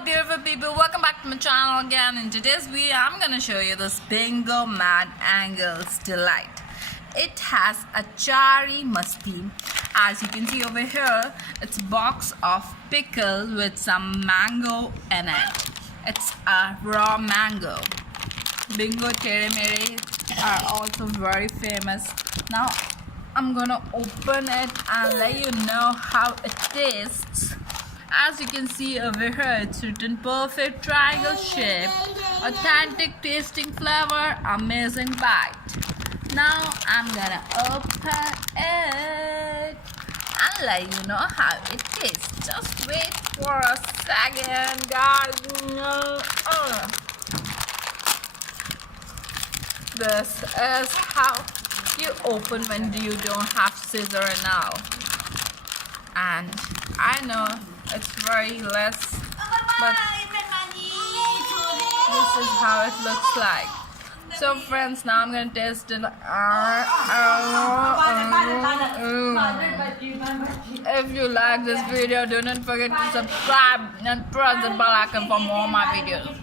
Beautiful people, welcome back to my channel again. In today's video I'm gonna show you this Bingo Mad Angles Delight. It has a chari masti. As you can see over here, it's a box of pickle with some mango in it. It's a raw mango. Bingo Tere Mere are also very famous. Now I'm gonna open it and let you know how it tastes. As you can see over here, it's written perfect triangle shape, authentic tasting flavor, amazing bite. Now I'm gonna open it and let you know how it tastes. Just wait for a second, guys. This is how you open when you don't have scissor now. And I know it's very less, but this is how it looks like. So friends, now I'm gonna taste it. If you like this video, do not forget to subscribe and press the bell icon for more of my videos.